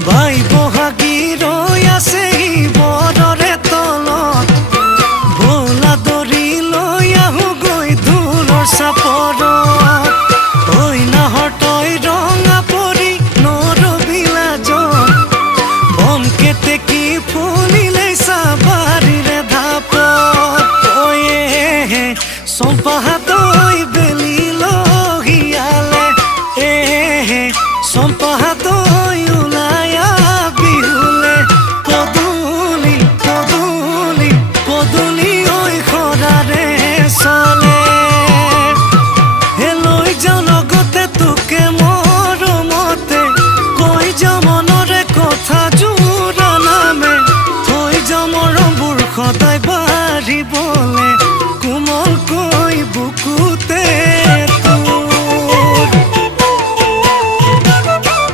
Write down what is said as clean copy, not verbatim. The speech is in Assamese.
বাই বহাগী ৰৈ আছে বৰৰে তলত বোলা দৰি লৈ আহো গৈ ঢোলৰ চাপৰত ঐ নাহৰ তই ৰঙা পৰি নৰবিলাজন বন কেতেকী ফুলিলে চাবাৰীৰে ধাপত ঐ চম্পাহাতৈ বেলি লহিয়ালে চম্পাহাতৈ